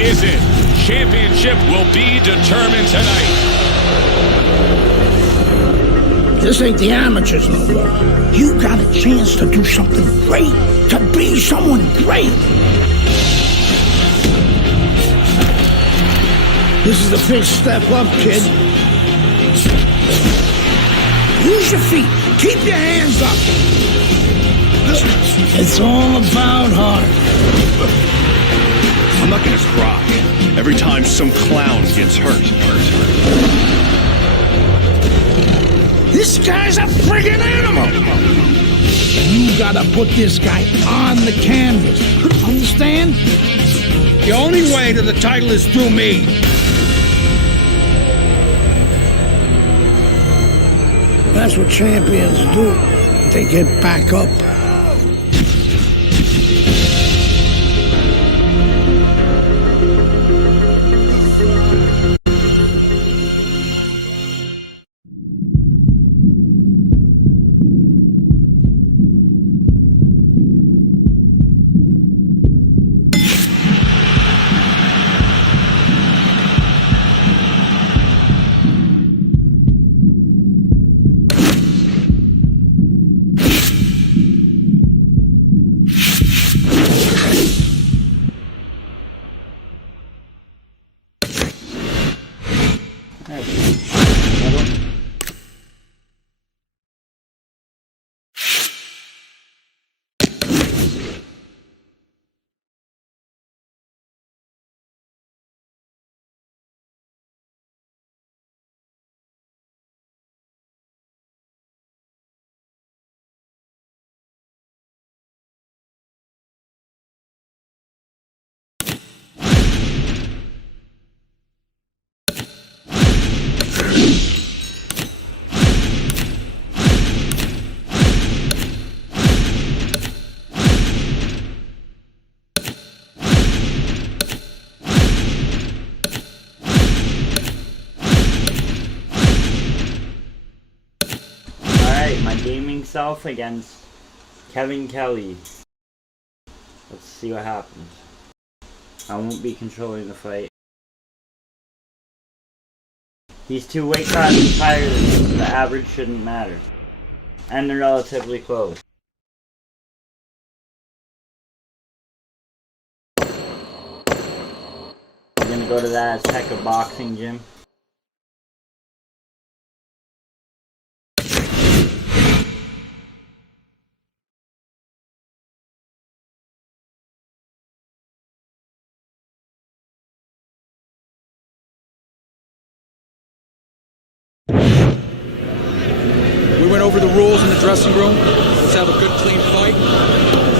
is it? Championship will be determined tonight. This ain't the amateurs no more. You got a chance to do something great, to be someone great. This is the big step up, kid. Use your feet. Keep your hands up. It's all about heart. I'm not gonna cry every time some clown gets hurt. This guy's a friggin' animal. You gotta put this guy on the canvas. Understand? The only way to the title is through me. That's what champions do. They get back up. My gaming self against Kevin Kelly. Let's see what happens. I won't be controlling the fight. He's 2 weight classes higher than me. The average shouldn't matter. And they're relatively close. I'm gonna go to that Azteca boxing gym. We went over the rules in the dressing room. Let's have a good, clean fight.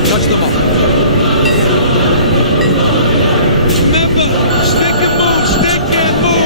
Touch them up. Remember, stick and move, stick and move.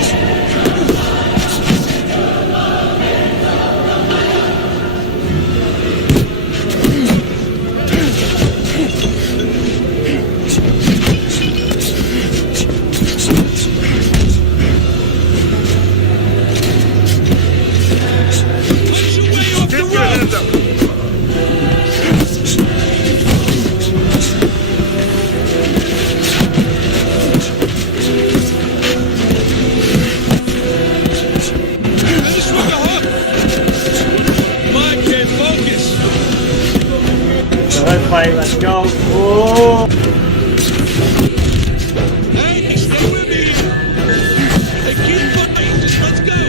Let's go. Oh. Hey, stay with me. Hey, keep fighting. Let's go.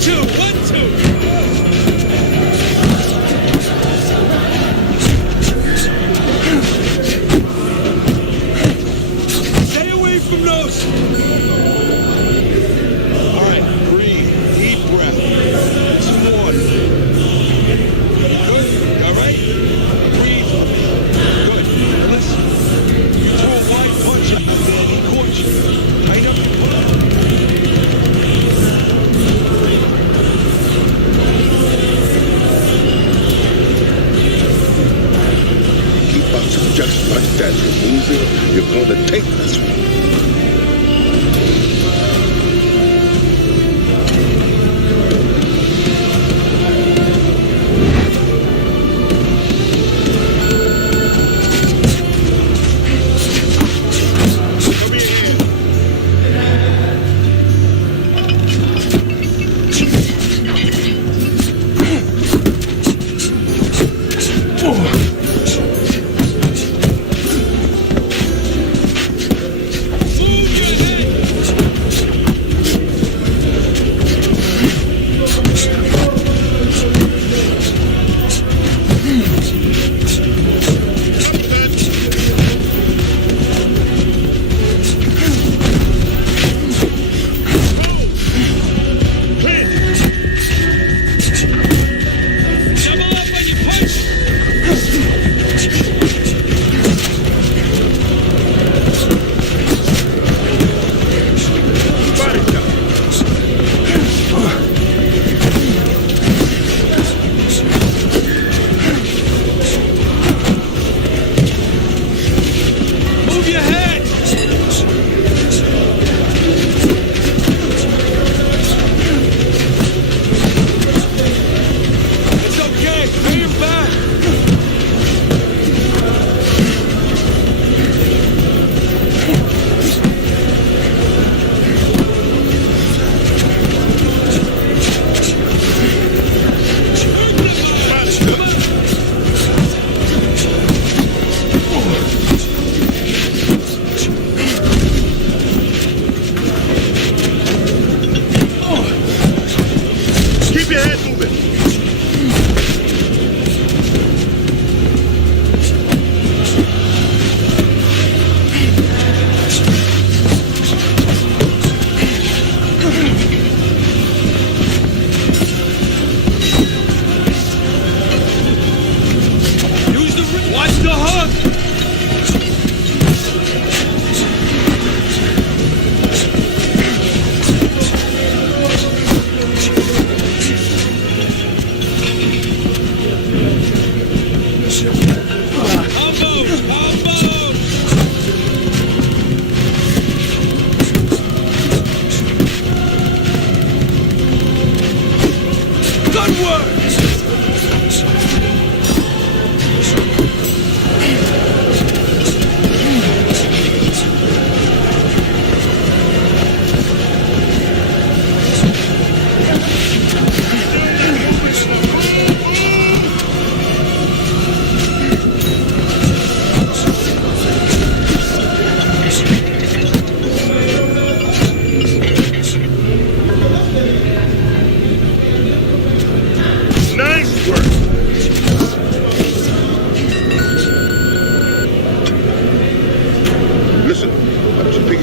2, 1, 2. Stay away from those. All right, breathe. Deep breath. 2 more. Good. All right. Breathe. Good. Now listen. You threw a wide punch out there. He caught you. Tight up and pull up. Keep bouncing just like that. You're losing. You're going to take this one.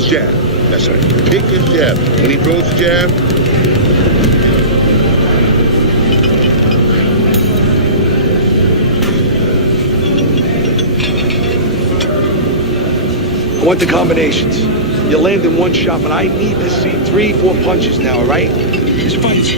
Jab. That's right. Pick his jab. When he throws the jab, I want the combinations. You land in one shot, but I need to see 3, 4 punches now, all right? Here's fights.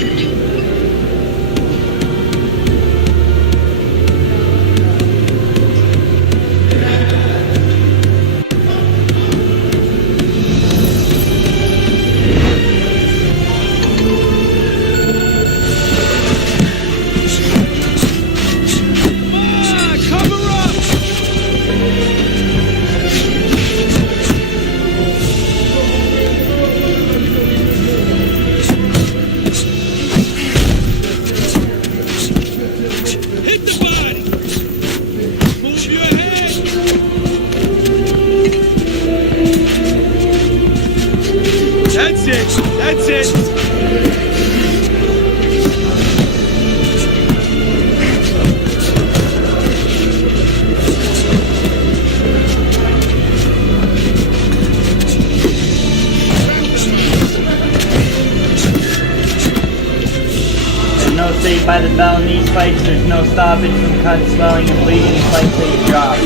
Saved by the Bell. In these fights, there's no stoppage from cuts, swelling, and bleeding. Fight till you drop.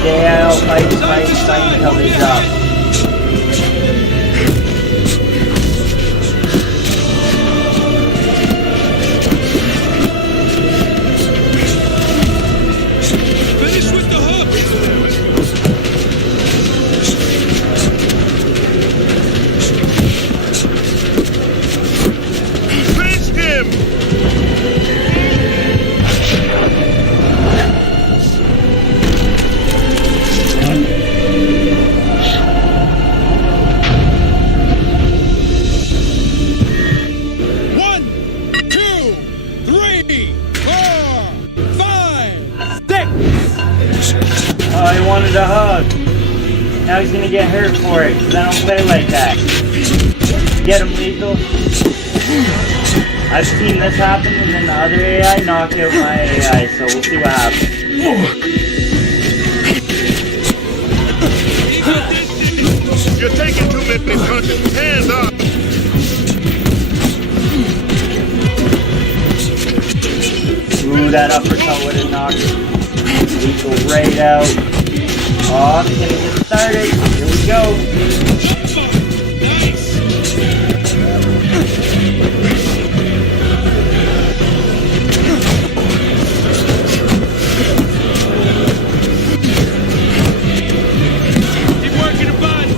Stay out, fight until they drop. Finish with the hook. Finish him. One, two, three, 4, 5, 6. Oh, he wanted a hug. Now he's gonna get hurt for it, because I don't play like that. Get him, Lethal. I've seen this happen, and then the other AI knock out my AI, so we'll see what happens. You're taking too many punches. Hands up. Ooh, that uppercut would have knocked Lethal right out. Oh, it's gonna get started. Here we go. Nice. Keep working the body.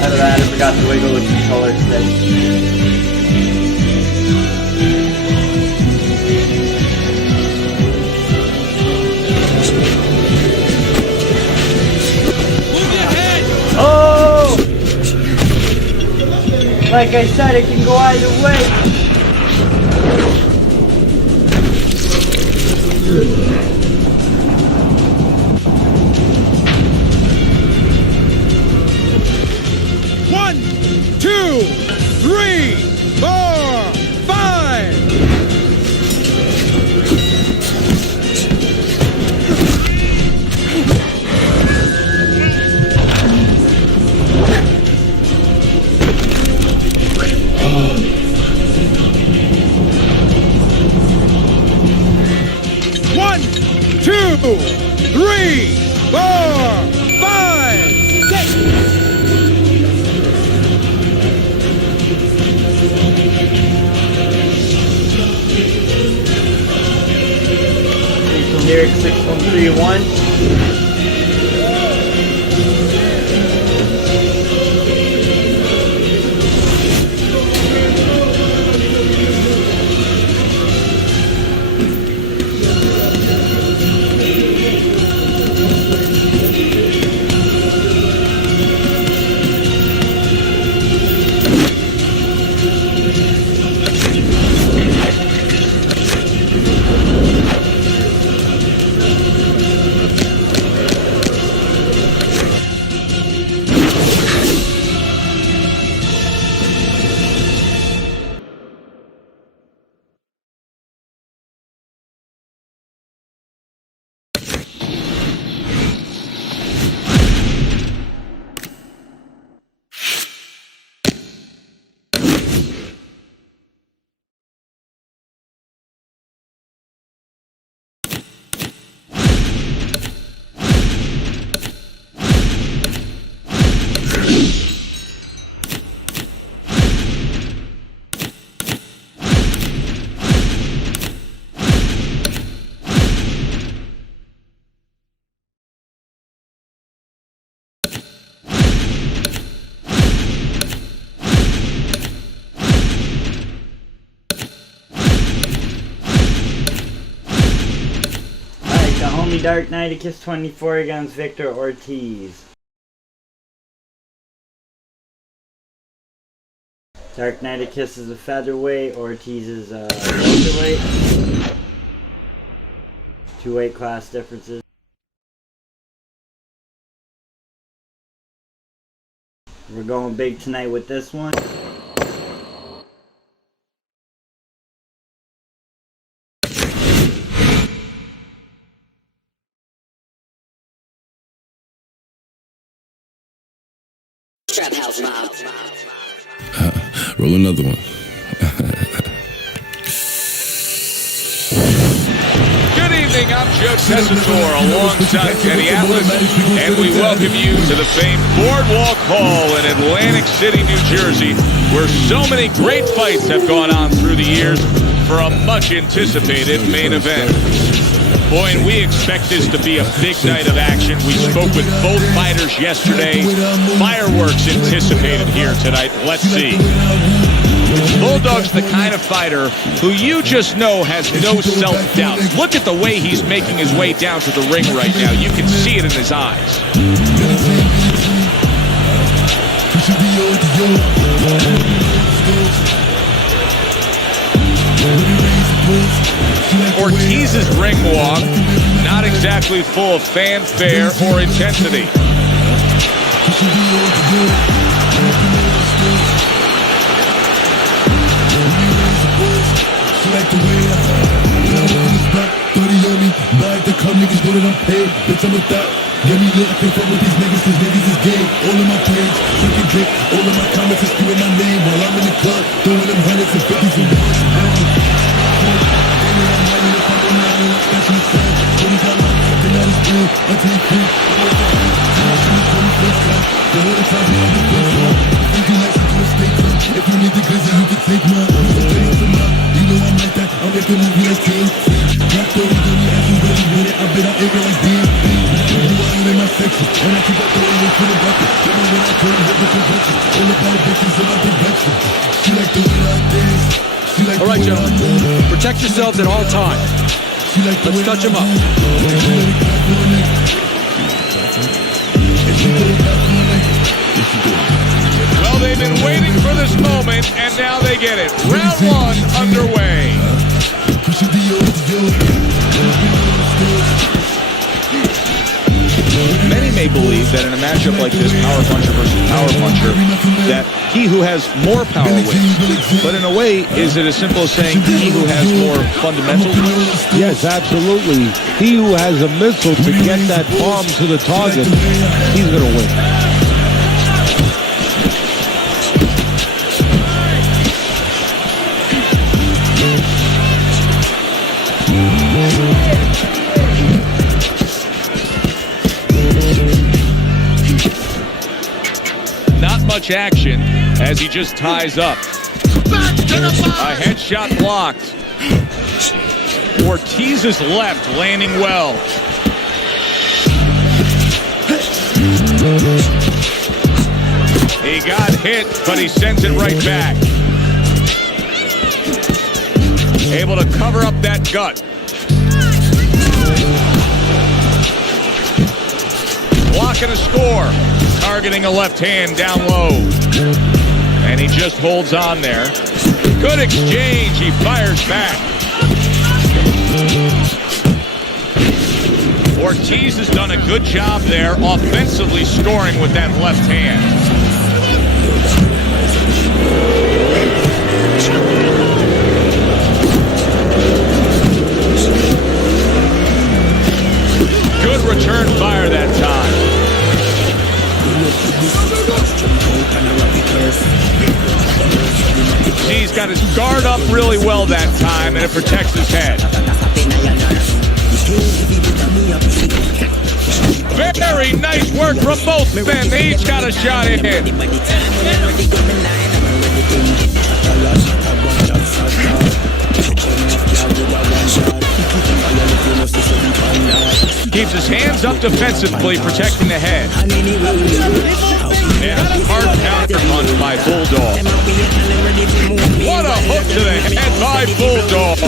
Out of that, I forgot to wiggle the controller stick. Oh! Like I said, it can go either way. One, two, three, 4, 5. One, two, three, 4, 5, 6. Lyrics 6131. Homie Dark Knighticus 24 against Victor Ortiz. Dark Knighticus is a featherweight, Ortiz is a welterweight. 2 weight class differences. We're going big tonight with this one. Roll another one. Good evening, I'm Joe Tessitore alongside Teddy Atlas, and we welcome you to the famed Boardwalk Hall in Atlantic City, New Jersey, where so many great fights have gone on through the years for a much-anticipated main event. Boy, and we expect this to be a big night of action. We spoke with both fighters yesterday. Fireworks anticipated here tonight. Let's see. Bulldog's the kind of fighter who you just know has no self-doubt. Look at the way he's making his way down to the ring right now. You can see it in his eyes. Ortiz's ring walk, not exactly full of fanfare or intensity. All right, gentlemen. Protect yourselves at all times. Let's touch him up. Well, they've been waiting for this moment, and now they get it. Round one underway. Many may believe that in a matchup like this, power puncher versus power puncher, that he who has more power wins. But in a way, is it as simple as saying he who has more fundamentals wins? Yes, absolutely. He who has a missile to get that palm to the target, he's going to win. Not much action as he just ties up. A headshot blocked. Ortiz's left landing well. He got hit, but he sends it right back. Able to cover up that gut. Blocking a score. Targeting a left hand down low. And he just holds on there. Good exchange. He fires back. Ortiz has done a good job there offensively scoring with that left hand. Good return fire that time. He's got his guard up really well that time, and it protects his head. Very nice work from both men. They each got a shot in. Keeps his hands up defensively, protecting the head. And a smart counter punch by Bulldog. What a hook to the head by Bulldog.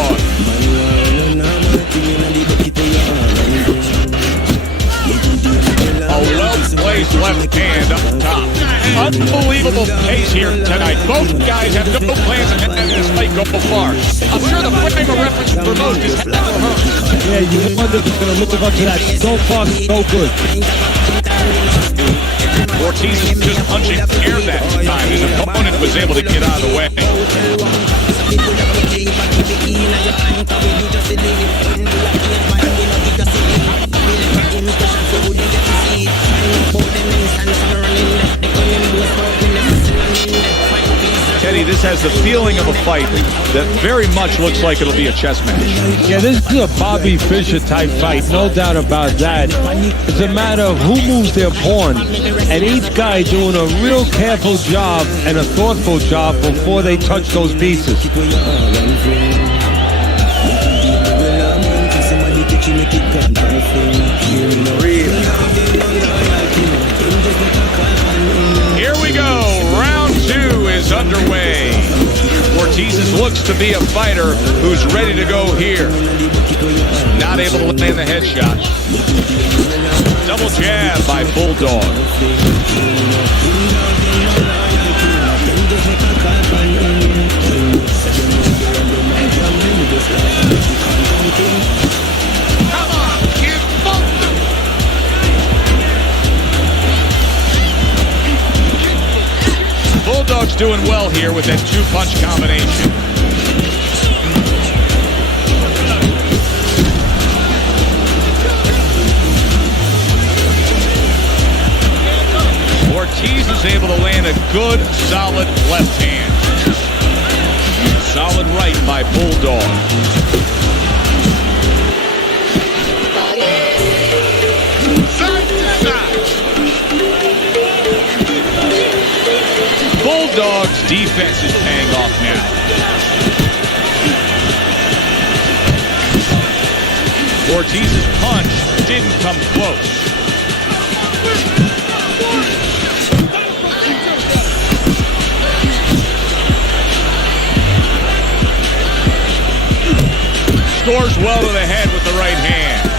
A well-placed left hand up top. Unbelievable pace here tonight. Both guys have no plans of having this fight go far. I'm sure the frame of reference for most is head or hurt. Yeah, you wonder if he's going to live up to that. So far, so good. Ortiz is just punching air that time. His opponent was able to get out of the way. Eddie, this has the feeling of a fight that very much looks like it'll be a chess match. Yeah, this is a Bobby Fischer type fight, no doubt about that. It's a matter of who moves their pawn, and each guy doing a real careful job and a thoughtful job before they touch those pieces. Here we go. Round 2 is underway. Ortiz looks to be a fighter who's ready to go here. Not able to land the headshot. Double jab by Bulldog. Bulldog's doing well here with that 2-punch combination. Ortiz is able to land a good, solid left hand. Solid right by Bulldog. Bulldog's defense is paying off now. Ortiz's punch didn't come close. Scores well to the head with the right hand.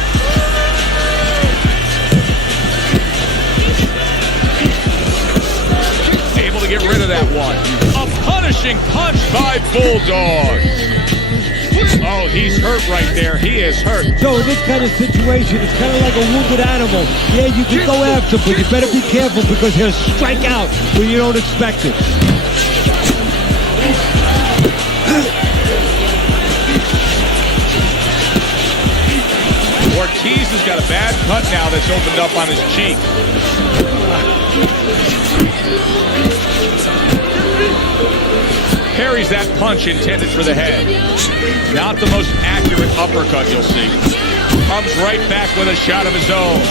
Able to get rid of that one. A punishing punch by Bulldog. Oh, he's hurt right there. He is hurt. So in this kind of situation, it's kind of like a wounded animal. Yeah, you can go after, but you better be careful because he'll strike out when you don't expect it. Ortiz has got a bad cut now that's opened up on his cheek. Parries that punch intended for the head. Not the most accurate uppercut you'll see. Comes right back with a shot of his own.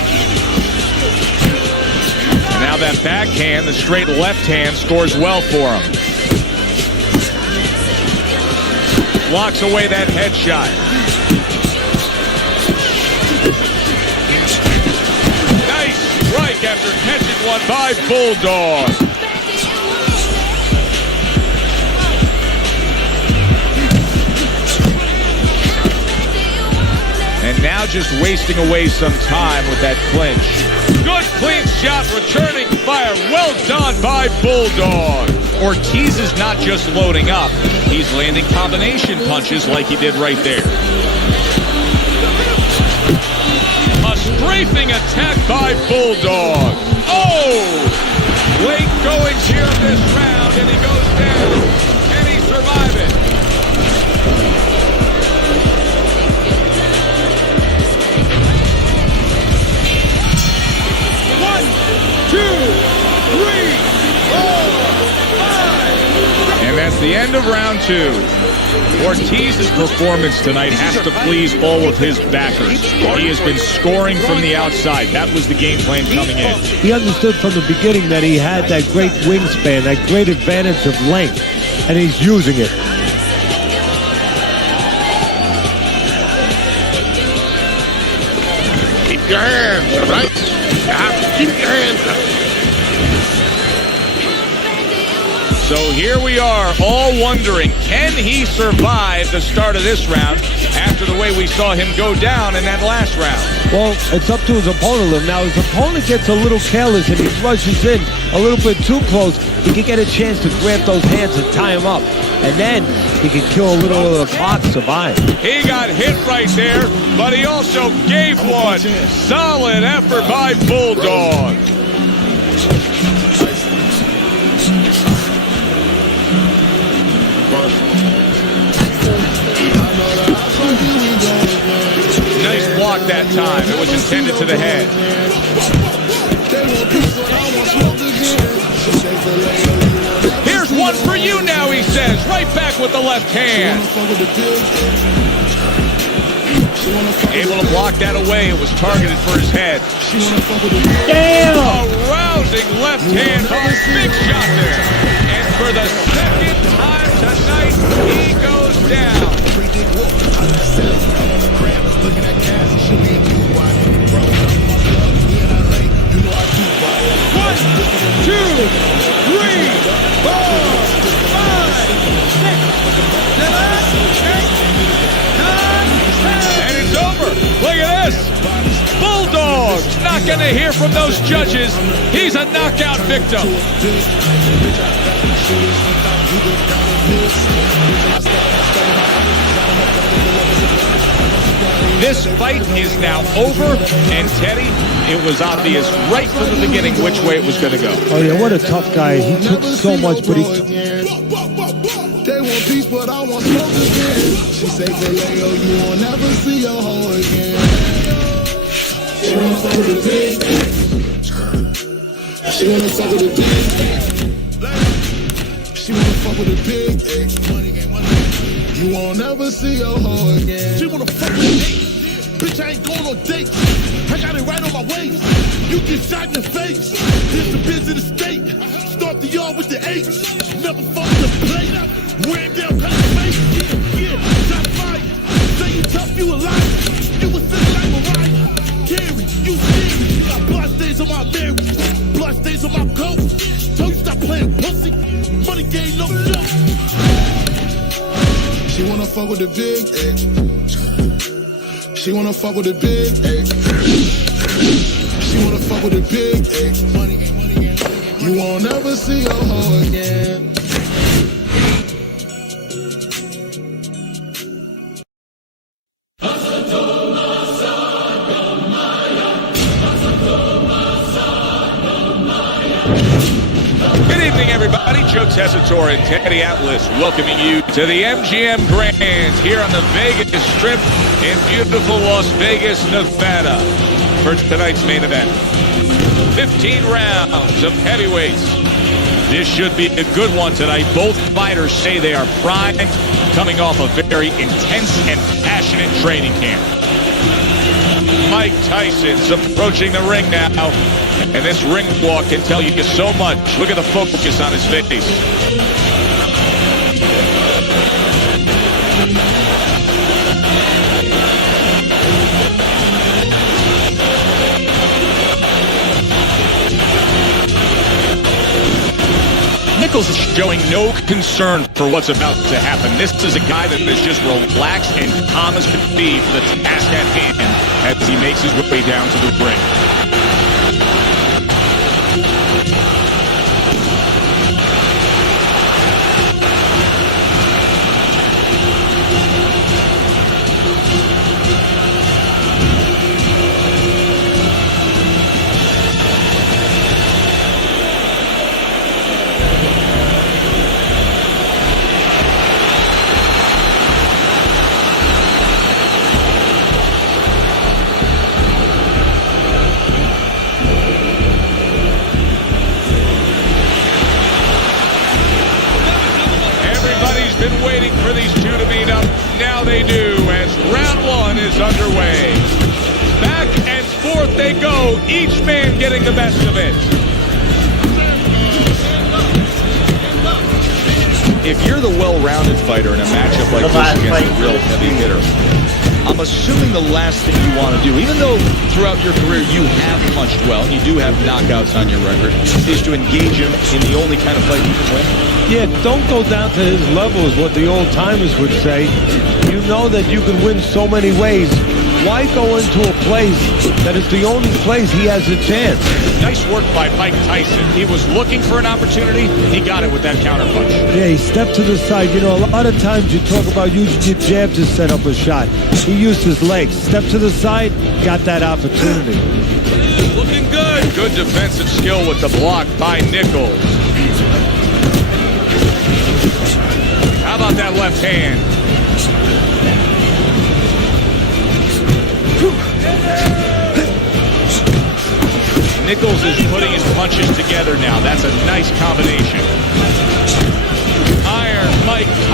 Now that backhand, the straight left hand, scores well for him. Blocks away that headshot. Nice strike after catching one by Bulldog. And now just wasting away some time with that clinch. Good clean shot, returning fire. Well done by Bulldog. Ortiz is not just loading up. He's landing combination punches like he did right there. A strafing attack by Bulldog. Oh! Late goings here in this round, and he goes down. Can he survive it? And that's the end of round 2. Ortiz's performance tonight has to please all of his backers. He has been scoring from the outside. That was the game plan coming in. He understood from the beginning that he had that great wingspan, that great advantage of length, and he's using it. Keep your hands up, right? You have to keep your hands up. So here we are, all wondering, can he survive the start of this round after the way we saw him go down in that last round? Well, it's up to his opponent. Now, his opponent gets a little careless and he rushes in a little bit too close. He can get a chance to grab those hands and tie him up. And then he can kill a little of the clock, survive. He got hit right there, but he also gave one. Solid effort by Bulldog. Nice block that time. It was intended to the head. Here's one for you now, he says. Right back with the left hand. Able to block that away. It was targeted for his head. Damn! A rousing left hand. Big shot there. And for the second time tonight, he goes down. 1, 2, 3, 4, 5, 6, 7, 8, 9, 10. And it's over. Look at this. Bulldogs. Not going to hear from those judges. He's a knockout victim. This fight is now over, and Teddy, it was obvious right from the beginning which way it was going to go. Oh yeah, what a tough guy. He took so much, but he... They want peace, but I want smoke again. She say, yo, you won't never see your hoe again. She wanna fuck with the big. She wanna fuck with the big. She wanna fuck with the big. Money, money. You won't never see your hoe again. She wanna fuck with me. Bitch, I ain't going on dates. I got it right on my waist. You get shot in the face. Here's the biz in the state. Start the yard with the H. Never fuck the plate. Ran down past the face. Yeah, shot fire. Say you tough, you alive. You was sitting like Mariah. Carry, you serious. Got blood stains on my Mary. Blood stains on my coat. Told you stop playing pussy. Money game, no joke. She wanna fuck with the big H. She wanna fuck with the big H. She wanna fuck with the big H. Money, money, you won't ever see your hoe again. Good evening, everybody. Joe Tessitore and Teddy Atlas welcoming you to the MGM Grand here on the Vegas Strip in beautiful Las Vegas, Nevada for tonight's main event. 15 rounds of heavyweights. This should be a good one tonight. Both fighters say they are primed, coming off a very intense and passionate training camp. Mike Tyson's approaching the ring now, and this ring walk can tell you so much. Look at the focus on his face. Nichols is showing no concern for what's about to happen. This is a guy that is just relaxed and calm as could be for the task at hand as he makes his way down to the ring. Been waiting for these two to meet up. Now they do as round one is underway. Back and forth they go, each man getting the best of it. If you're the well-rounded fighter in a matchup like this against a real heavy hitter, I'm assuming the last thing you want to do, even though throughout your career you have punched well, and you do have knockouts on your record, is to engage him in the only kind of fight you can win. Yeah, don't go down to his level is what the old-timers would say. You know that you can win so many ways. Why go into a place that is the only place he has a chance? Nice work by Mike Tyson. He was looking for an opportunity. He got it with that counterpunch. Yeah, he stepped to the side. You know, a lot of times you talk about using your jab to set up a shot. He used his legs. Stepped to the side, got that opportunity. Looking good. Good defensive skill with the block by Nichols. How about that left hand? Nichols is putting his punches together now. That's a nice combination.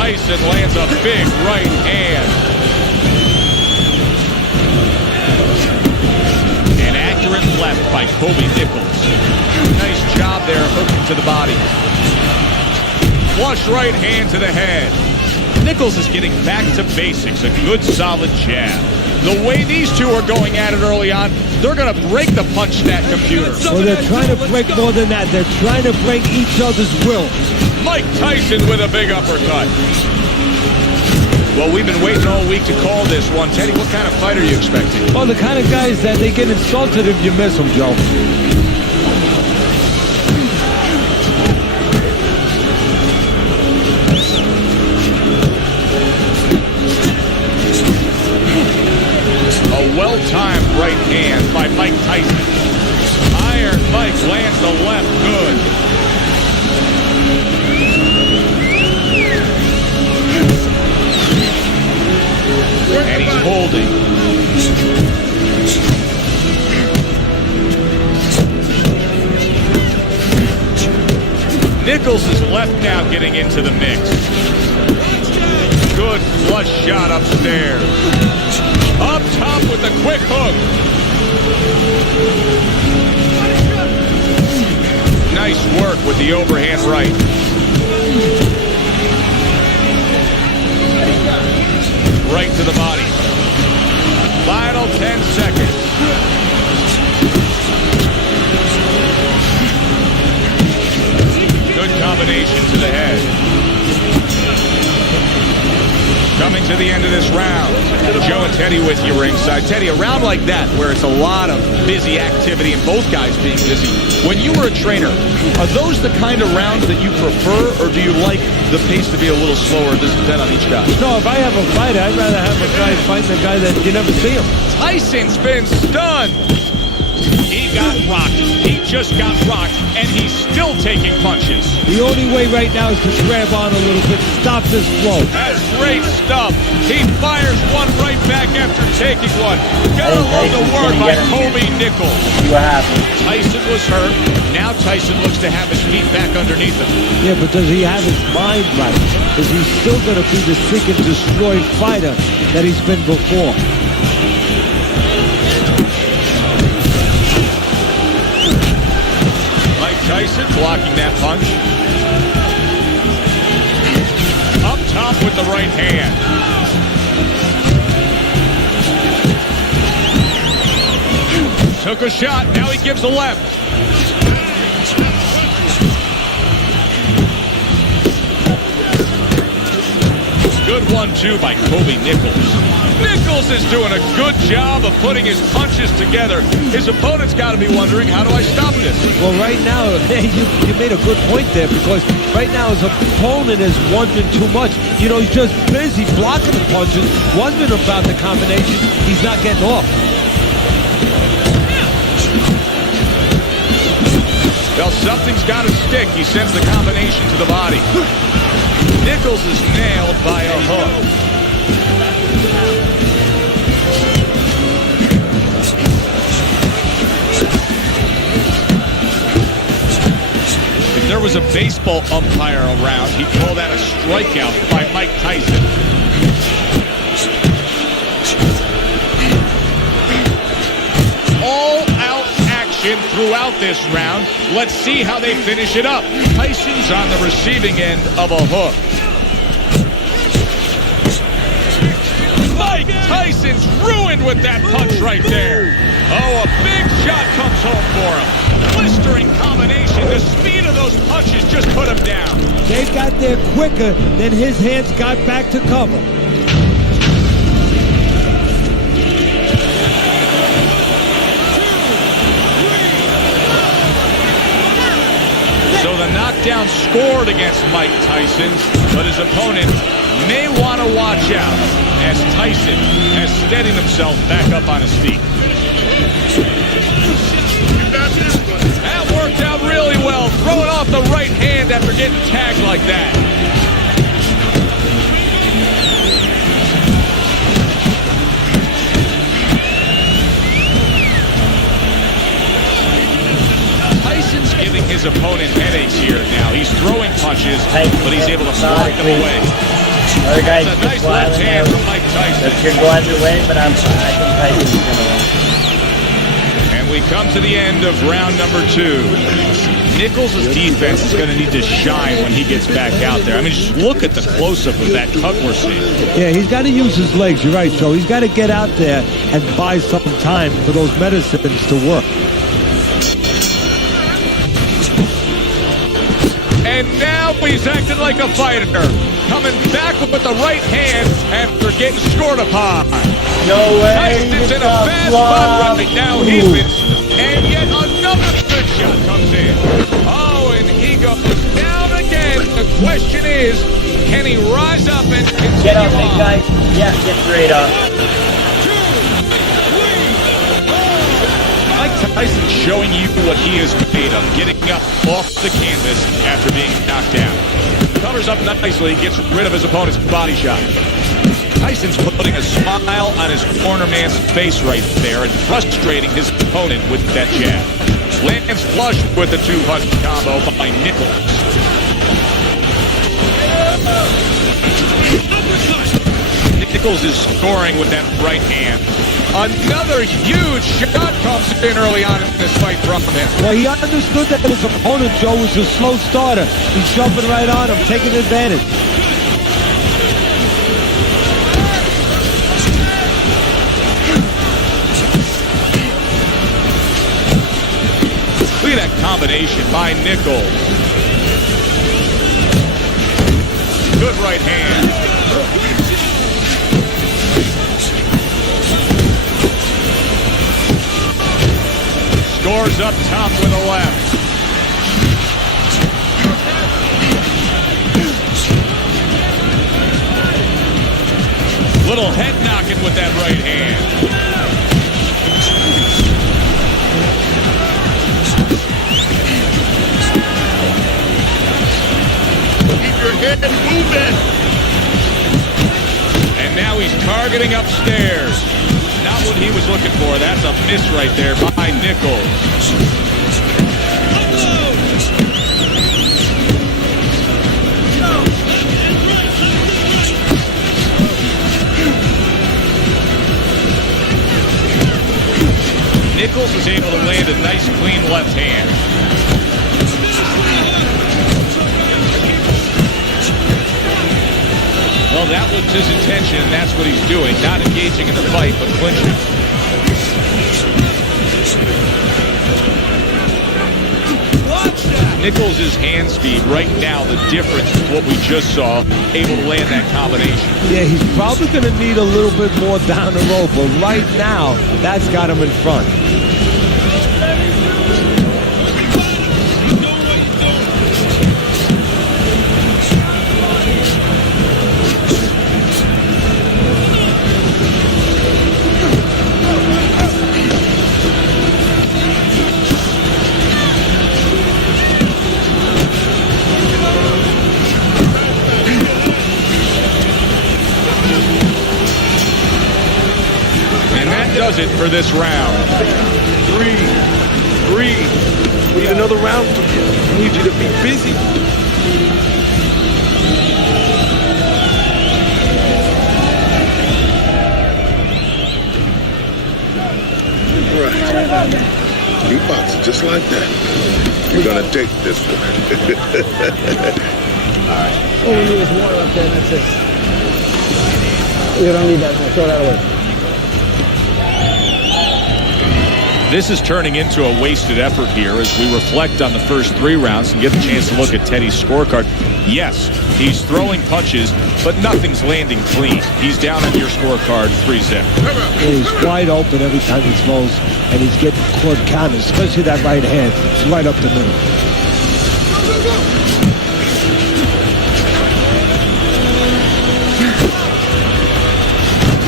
Tyson lands a big right hand. An accurate left by Kobe Nichols. Nice job there, hooking to the body. Flush right hand to the head. Nichols is getting back to basics, a good solid jab. The way these two are going at it early on, they're going to break the punch stat computer. Well, they're trying to break more than that. They're trying to break each other's will. Mike Tyson with a big uppercut. Well, we've been waiting all week to call this one. Teddy, what kind of fight are you expecting? Well, the kind of guys that they get insulted if you miss them, Joe. A well-timed right hand by Mike Tyson. Iron Mike lands the left good. And he's holding. Nichols is left now getting into the mix. Good flush shot upstairs. Up top with the quick hook. Nice work with the overhand right. Right to the body. Final 10 seconds. Good combination to the head. Coming to the end of this round. Joe and Teddy with you ringside. Teddy, a round like that where it's a lot of busy activity and both guys being busy. When you were a trainer, are those the kind of rounds that you prefer, or do you like the pace to be a little slower, just depend on each guy? No, if I have a fight, I'd rather have a guy fighting a guy that you never see him. Tyson's been stunned. He got rocked. He just got rocked, and he's still taking punches. The only way right now is to grab on a little bit, stop this flow. That's great stuff. He fires one right back after taking one. Gotta love the work by Kobe Nichols. See what happens. Tyson was hurt. Now Tyson looks to have his feet back underneath him. Yeah, but does he have his mind right? Is he still going to be the seek and destroy fighter that he's been before? Tyson blocking that punch. Up top with the right hand. Took a shot, now he gives a left. Good 1-2 by Kobe Nichols. Nichols is doing a good job of putting his punches together. His opponent's got to be wondering, how do I stop this? Well, right now, you made a good point there, because right now his opponent is wanting too much. You know, he's just busy blocking the punches, wondering about the combination. He's not getting off. Well, something's got to stick. He sends the combination to the body. Nichols is nailed by a hook. If there was a baseball umpire around, he'd call that a strikeout by Mike Tyson. All-out action throughout this round. Let's see how they finish it up. Tyson's on the receiving end of a hook. Mike Tyson's ruined with that punch right there. Oh, a big shot comes home for him. Blistering combination. The speed of those punches just put him down. They got there quicker than his hands got back to cover. So the knockdown scored against Mike Tyson, but his opponent may want to watch out as Tyson has steadied himself back up on his feet. That worked out really well, throwing off the right hand after getting tagged like that. Tyson's giving his opponent headaches here now. He's throwing punches, but he's able to block them away. Other guys That's a just nice left flying hand out. from Mike Tyson. That could go either way, but I think Tyson's gonna win. And we come to the end of round number 2. Nichols' defense is going to need to shine when he gets back out there. I mean, just look at the close-up of that cut we're seeing. Yeah, he's got to use his legs. You're right, Joe. He's got to get out there and buy some time for those medicines to work. And now he's acting like a fighter. Coming back with the right hand after getting scored upon. No way. Tyson's in a fast spot right now. He wins. And yet another good shot comes in. Oh, and he goes down again. The question is, can he rise up and continue Get up, big on? guy. Yeah, get straight up. Mike Tyson showing you what he is made of, getting up off the canvas after being knocked down. Covers up nicely, gets rid of his opponent's body shot. Tyson's putting a smile on his corner man's face right there and frustrating his opponent with that jab. Lands flush with the 2-punch combo by Nichols. Nichols is scoring with that right hand. Another huge shot comes in early on in this fight from him. Well, he understood that his opponent, Joe, was a slow starter. He's jumping right on him, taking advantage. Look at that combination by Nichols. Good right hand. Scores up top with a left. Little head knocking with that right hand. Keep your head moving. And now he's targeting upstairs. Not what he was looking for. That's a miss right there by Nichols. Nichols is able to land a nice, clean left hand. Well, that was his intention, and that's what he's doing. Not engaging in the fight, but clinching. Nichols' hand speed right now, the difference with what we just saw, able to land that combination. Yeah, he's probably going to need a little bit more down the road, but right now, that's got him in front. Does it for this round. Breathe. We need another round from you. I need you to be busy. Right. You box just like that. You're gonna take this one. All we need is water up there, that's it. We don't need that, throw that away. This is turning into a wasted effort here as we reflect on the first 3 rounds and get a chance to look at Teddy's scorecard. Yes, he's throwing punches, but nothing's landing clean. He's down on your scorecard 3-zip. Yeah, he's wide open every time he throws, and he's getting caught counters, especially that right hand. It's right up the middle.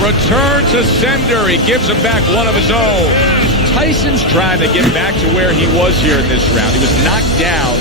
Return to sender. He gives him back one of his own. Tyson's trying to get back to where he was here in this round. He was knocked down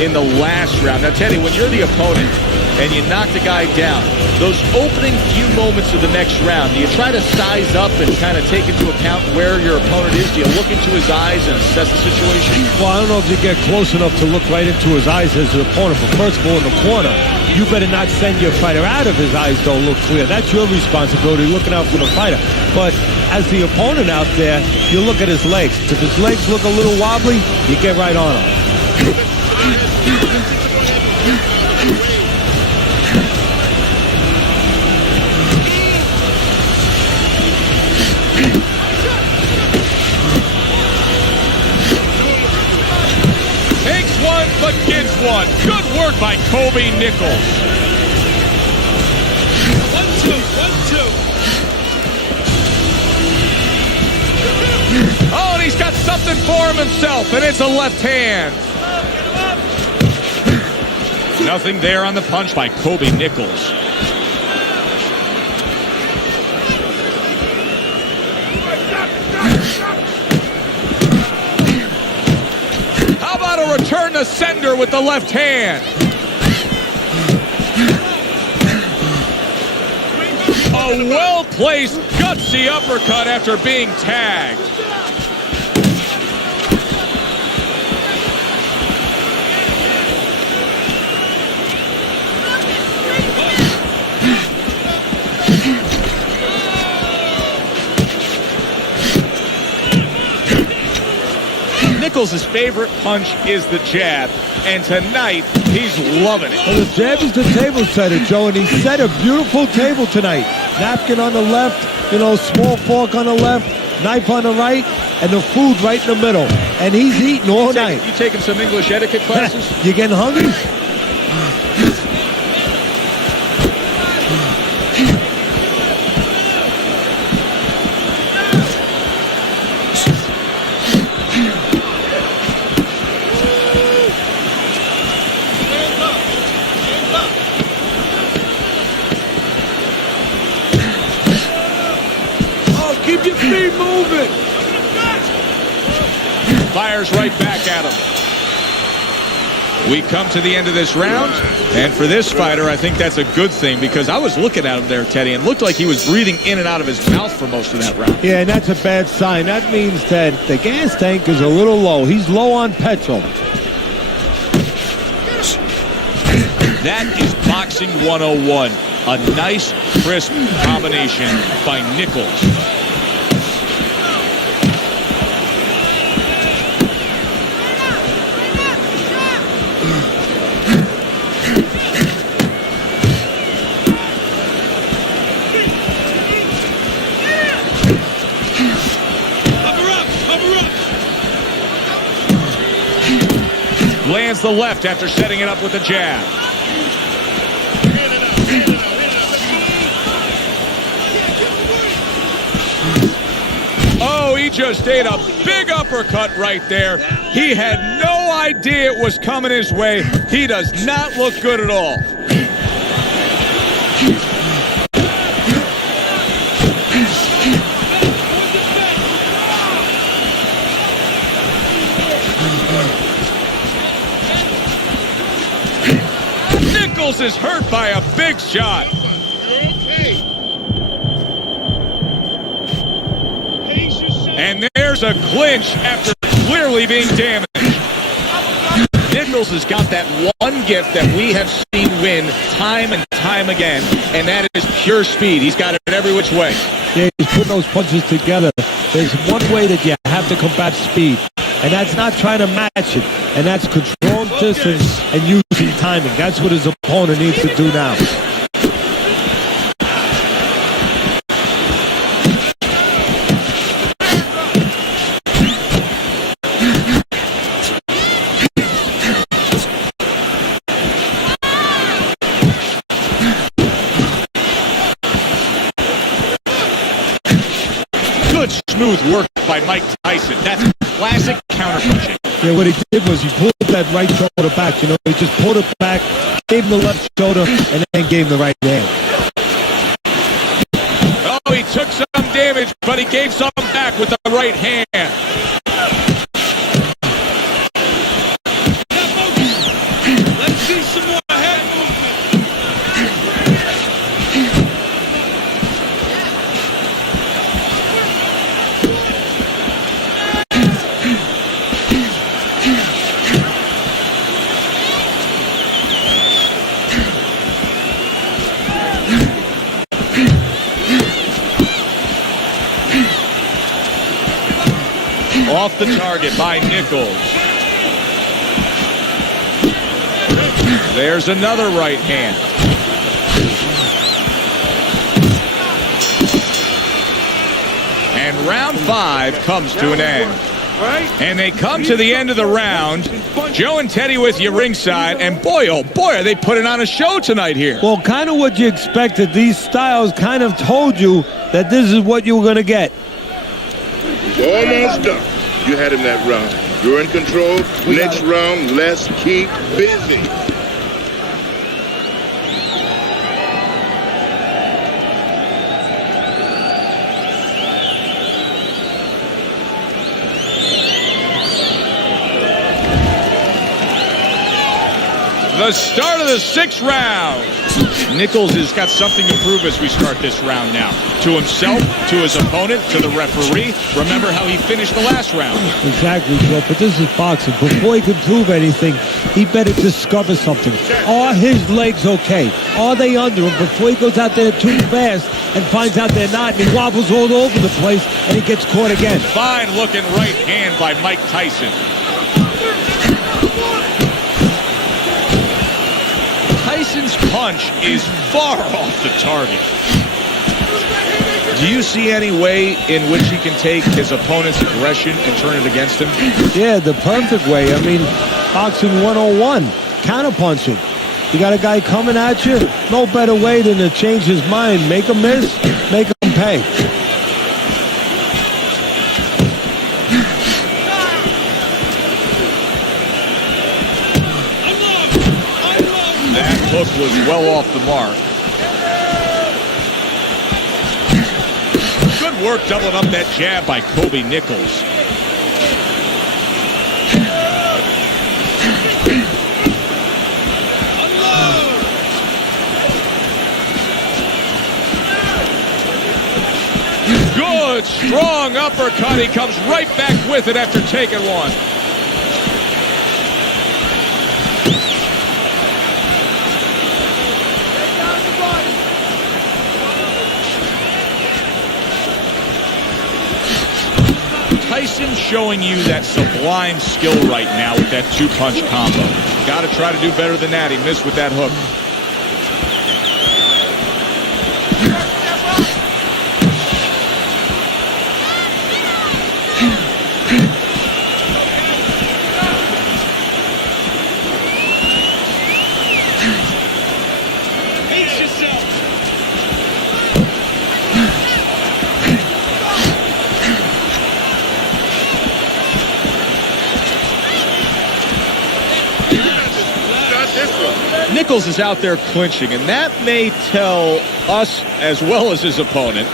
in the last round. Now, Teddy, when you're the opponent, and you knock the guy down. Those opening few moments of the next round, do you try to size up and kind of take into account where your opponent is? Do you look into his eyes and assess the situation? Well, I don't know if you get close enough to look right into his eyes as an opponent, but first of all, in the corner, you better not send your fighter out if his eyes don't look clear. That's your responsibility, looking out for the fighter. But as the opponent out there, you look at his legs. If his legs look a little wobbly, you get right on him. Takes one, but gets one. Good work by Kobe Nichols. 1-2, 1-2. Oh, and he's got something for him himself, and it's a left hand. Nothing there on the punch by Kobe Nichols. How about a return to sender with the left hand? A well-placed, gutsy uppercut after being tagged. Nichols' favorite punch is the jab, and tonight he's loving it. Well, the jab is the table setter, Joe, and he set a beautiful table tonight. Napkin on the left, small fork on the left, knife on the right, and the food right in the middle. And he's eating all night. You taking some English etiquette classes? You getting hungry? Keep your feet moving. Fires right back at him. We come to the end of this round, and for this fighter, I think that's a good thing, because I was looking at him there, Teddy, and looked like he was breathing in and out of his mouth for most of that round. Yeah, and that's a bad sign. That means that the gas tank is a little low. He's low on petrol. That is Boxing 101. A nice, crisp combination by Nichols. Lands the left after setting it up with a jab. Oh, he just ate a big uppercut right there. He had no idea it was coming his way. He does not look good at all. Nichols is hurt by a big shot. And there's a clinch after clearly being damaged. Nichols has got that one gift that we have seen win time and time again, and that is pure speed. He's got it every which way. Yeah, he's putting those punches together. There's one way that you have to combat speed, and that's not trying to match it, and that's controlling distance and using timing. That's what his opponent needs to do now. Good smooth work by Mike Tyson. That's classic counterpunching. Yeah, what he did was he pulled that right shoulder back. He just pulled it back, gave him the left shoulder, and then gave him the right hand. Oh, he took some damage, but he gave some back with the right hand. Let's see some more head movement. Off the target by Nichols. There's another right hand. And round 5 comes to an end. And they come to the end of the round. Joe and Teddy with you ringside. And boy, oh boy, are they putting on a show tonight here. Well, kind of what you expected. These styles kind of told you that this is what you were going to get. Almost done. You had him that round. You're in control. Next round, let's keep busy. The start of the 6th round. Nichols has got something to prove as we start this round now. To himself, to his opponent, to the referee. Remember how he finished the last round. Exactly, Joe, but this is boxing. Before he can prove anything, he better discover something. Are his legs okay? Are they under him before he goes out there too fast and finds out they're not, and he wobbles all over the place and he gets caught again? Fine looking right hand by Mike Tyson. Tyson's punch is far off the target. Do you see any way in which he can take his opponent's aggression and turn it against him? Yeah, the perfect way. I mean, boxing 101, counterpunching. You got a guy coming at you, no better way than to change his mind. Make him miss, make him pay. That hook was well off the mark. Good work doubling up that jab by Kobe Nichols. Good, strong uppercut. He comes right back with it after taking one. Tyson showing you that sublime skill right now with that 2-punch combo. Got to try to do better than that. He missed with that hook. Nichols is out there clinching, and that may tell us, as well as his opponent,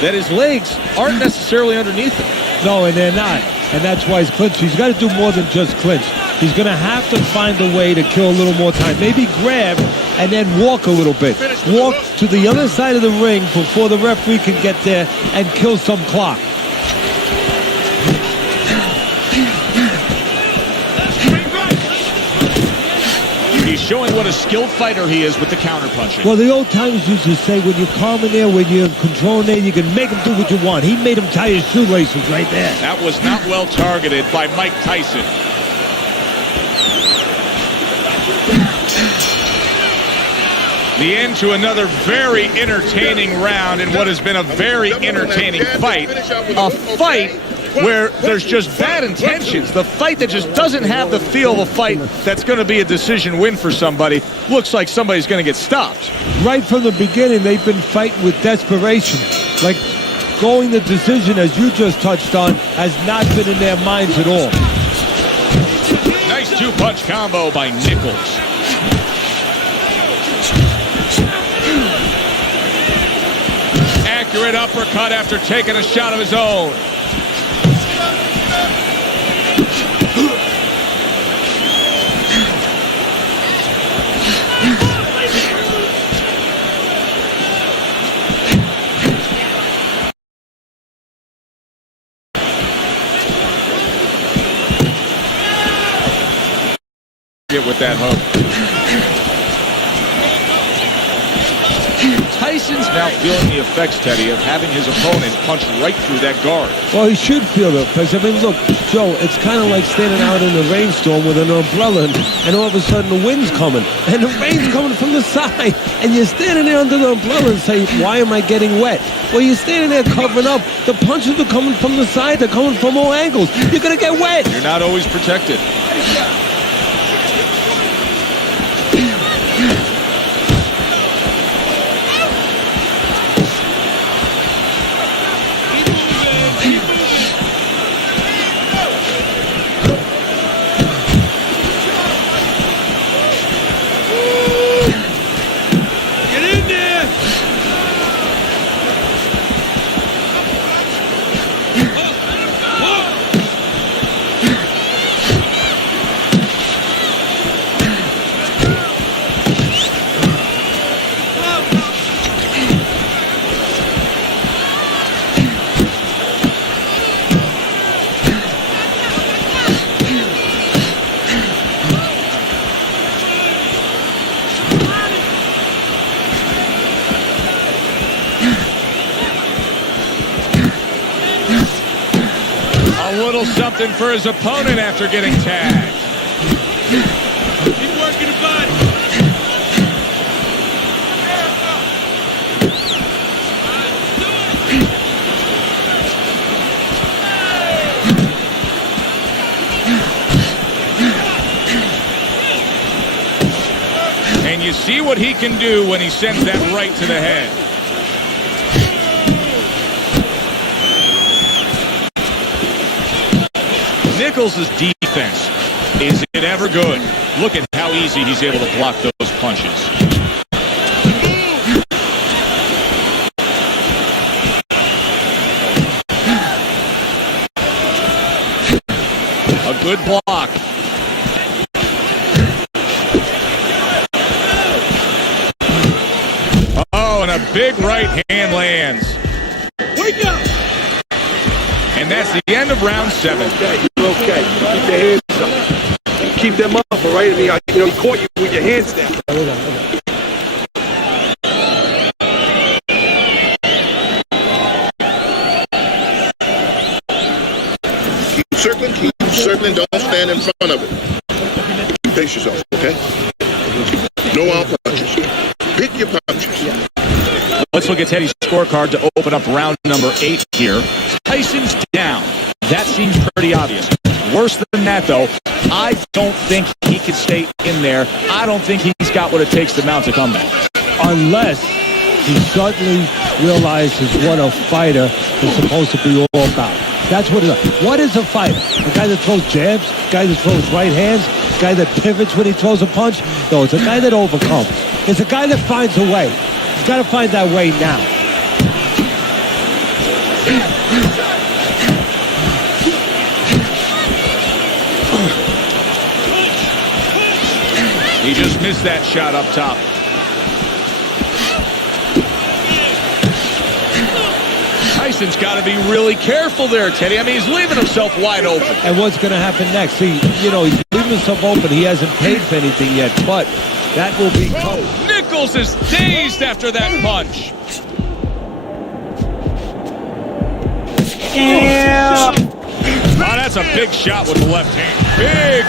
that his legs aren't necessarily underneath him. No, and they're not. And that's why he's clinching. He's got to do more than just clinch. He's going to have to find a way to kill a little more time. Maybe grab and then walk a little bit. Walk to the other side of the ring before the referee can get there and kill some clock. He's showing what a skilled fighter he is with the counterpunching. Well, the old timers used to say, when you're calm in there, when you're controlling there, you can make him do what you want. He made him tie his shoelaces right there. That was not well targeted by Mike Tyson. The end to another very entertaining round in what has been a very entertaining fight. A fight where there's just bad intentions. The fight that just doesn't have the feel of a fight that's going to be a decision win for somebody. Looks like somebody's going to get stopped. Right from the beginning, they've been fighting with desperation. Like going the decision, as you just touched on, has not been in their minds at all. Nice 2-punch combo by Nichols. Accurate uppercut after taking a shot of his own. Get with that hook. Tyson's now feeling the effects, Teddy, of having his opponent punch right through that guard. Well, he should feel it, because, I mean, look, Joe, it's kind of like standing out in a rainstorm with an umbrella, and all of a sudden the wind's coming, and the rain's coming from the side, and you're standing there under the umbrella and say, why am I getting wet? Well, you're standing there covering up. The punches are coming from the side. They're coming from all angles. You're going to get wet. You're not always protected. A little something for his opponent after getting tagged. Keep working the body. And you see what he can do when he sends that right to the head. Nichols' defense, is it ever good? Look at how easy he's able to block those punches. A good block. Oh, and a big right hand lands. Wake up! And that's the end of round 7. Okay, you're okay. Keep your hands up. You keep them up, all right? I mean, he caught you with your hands down. Keep circling, don't stand in front of it. Pace yourself, okay? No out punches. Pick your punches. Let's look at Teddy's scorecard to open up round number 8 here. Tyson's down. That seems pretty obvious. Worse than that, though, I don't think he can stay in there. I don't think he's got what it takes to mount a comeback. Unless he suddenly realizes what a fighter is supposed to be all about. That's what it is. What is a fighter? A guy that throws jabs? A guy that throws right hands? A guy that pivots when he throws a punch? No, it's a guy that overcomes. It's a guy that finds a way. He's got to find that way now. He just missed that shot up top. Tyson's got to be really careful there, Teddy. I mean, he's leaving himself wide open. And what's going to happen next? See, you know, he's leaving himself open. He hasn't paid for anything yet, but that will be... Nichols is dazed after that punch. Yeah. Oh, that's a big shot with the left hand. Big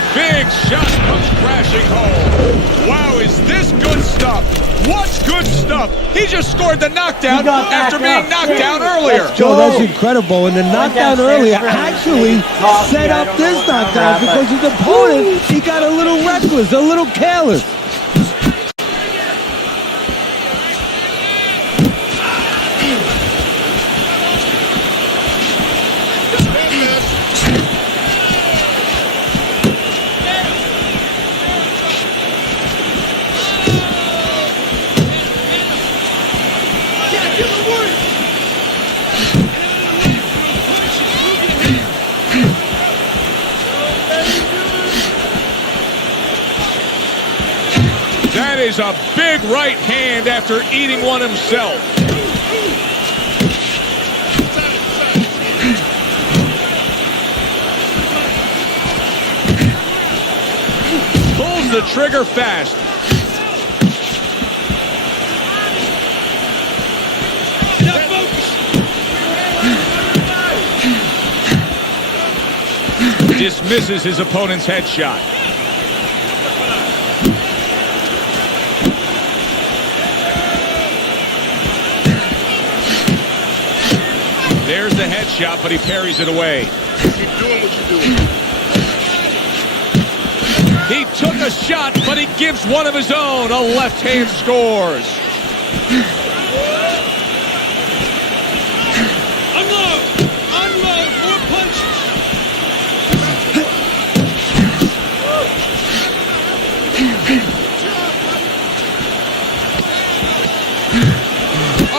shot comes crashing home. Wow, is this good stuff? What's good stuff? He just scored the knockdown after being knocked down earlier. Joe, that's incredible. And the knockdown earlier actually set up this knockdown because his opponent, he got a little reckless, a little careless. That is a big right hand after eating one himself. Pulls the trigger fast. dismisses his opponent's headshot. There's the headshot, but he parries it away. Keep doing what you're doing. He took a shot, but he gives one of his own. A left hand scores. Unload! Unload! More punches!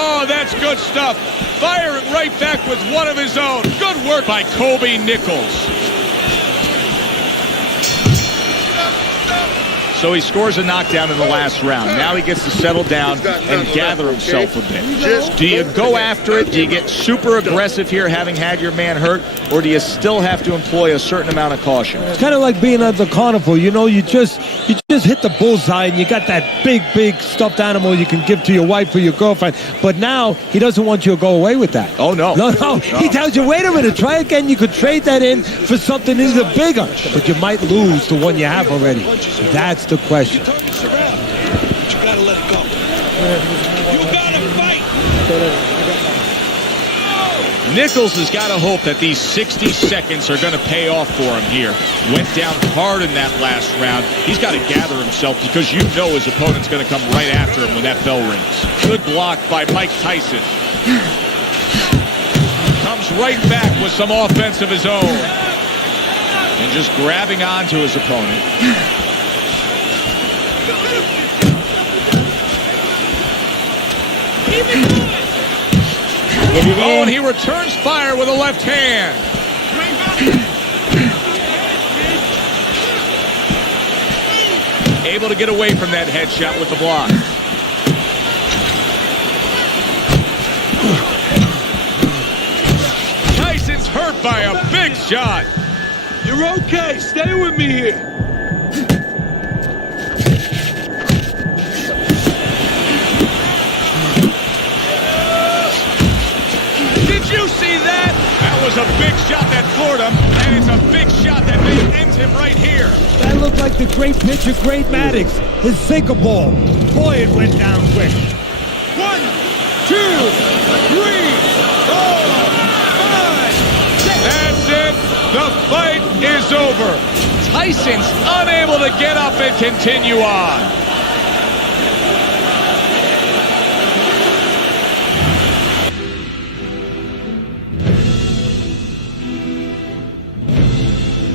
Oh, that's good stuff. Fire it right back with one of his own. Good work by Kobe Nichols. So he scores a knockdown in the last round. Now he gets to settle down and gather himself a bit. Do you go after it? Do you get super aggressive here having had your man hurt? Or do you still have to employ a certain amount of caution? It's kind of like being at the carnival. You know, you just hit the bullseye and you got that big stuffed animal you can give to your wife or your girlfriend. But now he doesn't want you to go away with that. Oh, no. No. He tells you, wait a minute, try again. You could trade that in for something even bigger. But you might lose the one you have already. That's the question. Turn this around. But you gotta let it go. You gotta fight! Nichols has got to hope that these 60 seconds are going to pay off for him here. Went down hard in that last round. He's got to gather himself because you know his opponent's going to come right after him when that bell rings. Good block by Mike Tyson. Comes right back with some offense of his own. And just grabbing onto his opponent. Oh, and he returns fire with a left hand. Able to get away from that headshot with the block. Tyson's hurt by a big shot. You're okay. Stay with me here. Was a big shot that floored him, and it's a big shot that ends him right here. That looked like the great pitcher, Great Maddox, his sinker ball. Boy, it went down quick. 1, 2, 3, 4, 5, 6. That's it. The fight is over. Tyson's unable to get up and continue on.